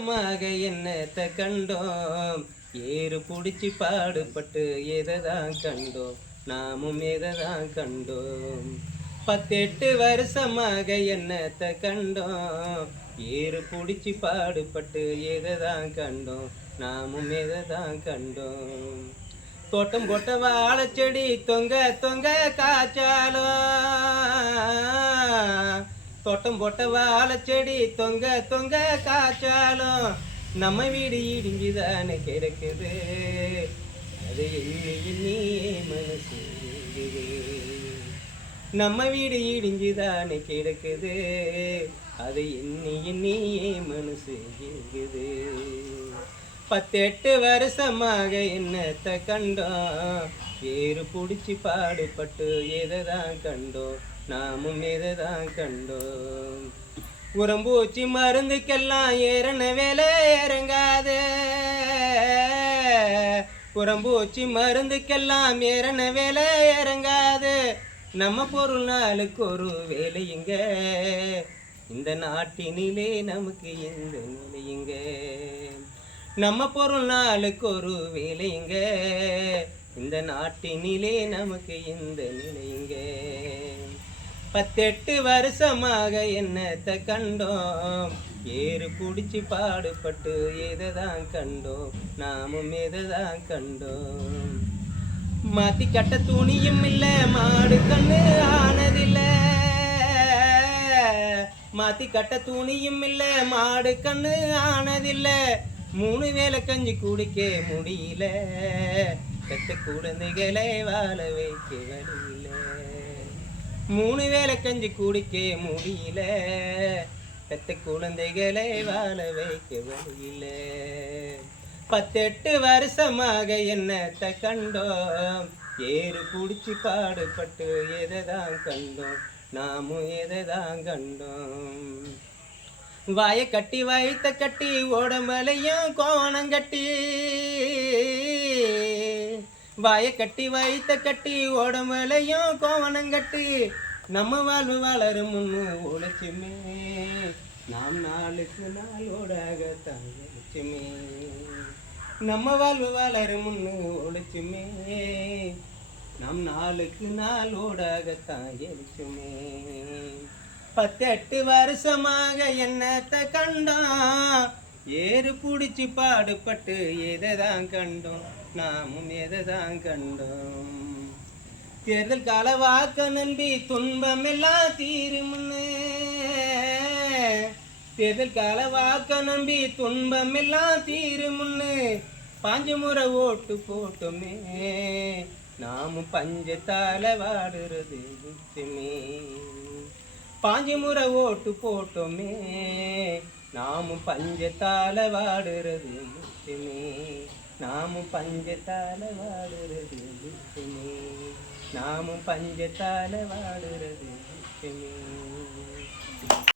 மாக என்னத்தை கண்டோம்? ஏறு பிடிச்சி பாடுபட்டு எதைதான் கண்டோம்? நாமும் எதைதான் கண்டோம்? பத்தெட்டு வருஷமாக என்னத்தை கண்டோம்? ஏறு பிடிச்சி பாடுபட்டு எதைதான் கண்டோம்? நாமும் எதைதான் கண்டோம்? தோட்டம் கொட்ட வாழைச்செடி தொங்க தொங்க காய்ச்சாலோ தோட்டம் போட்ட வாழைச்செடி தொங்க தொங்க காய்ச்சாலும் நம்ம வீடு இடிஞ்சுதானே கிடக்குது. அது எண்ணி மனசு. நம்ம வீடு இடிஞ்சுதானே கிடக்குது. அது எண்ணி எண்ணி மனசு இருக்குது பத்தெட்டு வருஷமாக என்னத்தை கண்டோம்? ஏறு பிடிச்சி பாடுபட்டு எதை தான் கண்டோம்? நாமும் இதுதான் கண்டோம். உரம்பூச்சி மருந்துக்கெல்லாம் ஏறன வேலை இறங்காது. உரம்பூச்சி மருந்துக்கெல்லாம் ஏறன வேலை இறங்காது. நம்ம பொருள் நாளுக்கு ஒரு வேலையுங்க இந்த நாட்டினிலே நமக்கு இந்த நிலையுங்க நம்ம பொருள் நாளுக்கு ஒரு வேலைங்க இந்த நாட்டினிலே நமக்கு இந்த நிலைங்க பத்தெட்டு வருஷமாக என்னத்தை கண்டோம். ஏறு பிடிச்சி பாடுபட்டு இதை தான் கண்டோம். நாமும் இதை தான் கண்டோம். மாத்தி கட்ட துணியும் இல்லை மாடு கண்ணு ஆனதில்லை. மாத்தி கட்ட துணியும் இல்லை மாடு கண்ணு ஆனதில்லை. மூணு வேலை கஞ்சி குடிக்க முடியல. பெத்த குழந்தைகளை வாழ வைக்க வழியில மூணு வேலை கஞ்சி குடிக்க முடியல. பெத்த குழந்தைகளை வாழ வைக்க வழியில பத்தெட்டு வருஷமாக என்னத்தை கண்டோம்? ஏறு பிடிச்சி பாடுபட்டு எதை தான் கண்டோம்? நாமும் எதை தான் கண்டோம்? வாயை கட்டி வைத்த கட்டி ஓடமலையும் கோணம் கட்டி வாய கட்டி வைத்த கட்டி ஓடமலையும் கோவணம் கட்டி நம்ம வாழ்வு வளரும் முன்னு உழைச்சுமே நாம் நாளுக்கு நாளோடாக தங்கச்சுமே நம்ம வாழ்வு வளரும் முன்னு உழைச்சுமே நம் நாளுக்கு நாளோடாக எழுச்சுமே பத்தெட்டு வருஷமாக என்னத்தை கண்டான் ஏறு பிடிச்சி பாடுபட்டு எதை தான் கண்டோம்? நாமும் எதை தான் கண்டோம்? தேர்தல் கால வாக்க நம்பி துன்பம் எல்லாம் தீருமுன்னு தேர்தல் கால வாக்க நம்பி துன்பம் எல்லாம் தீருமுன்னு பாஞ்சு முறை ஓட்டு போட்டோமே. நாமும் பஞ்சத்தால வாடுறது நிச்சயமே பாஞ்சு முறை ஓட்டு போட்டோமே. நாமும் பஞ்சத்தால வாடுறது முக்கியமே நாமும் பஞ்சத்தால வாடுறது முக்கியமே நாமும் பஞ்சத்தால வாடுறது முக்கியமே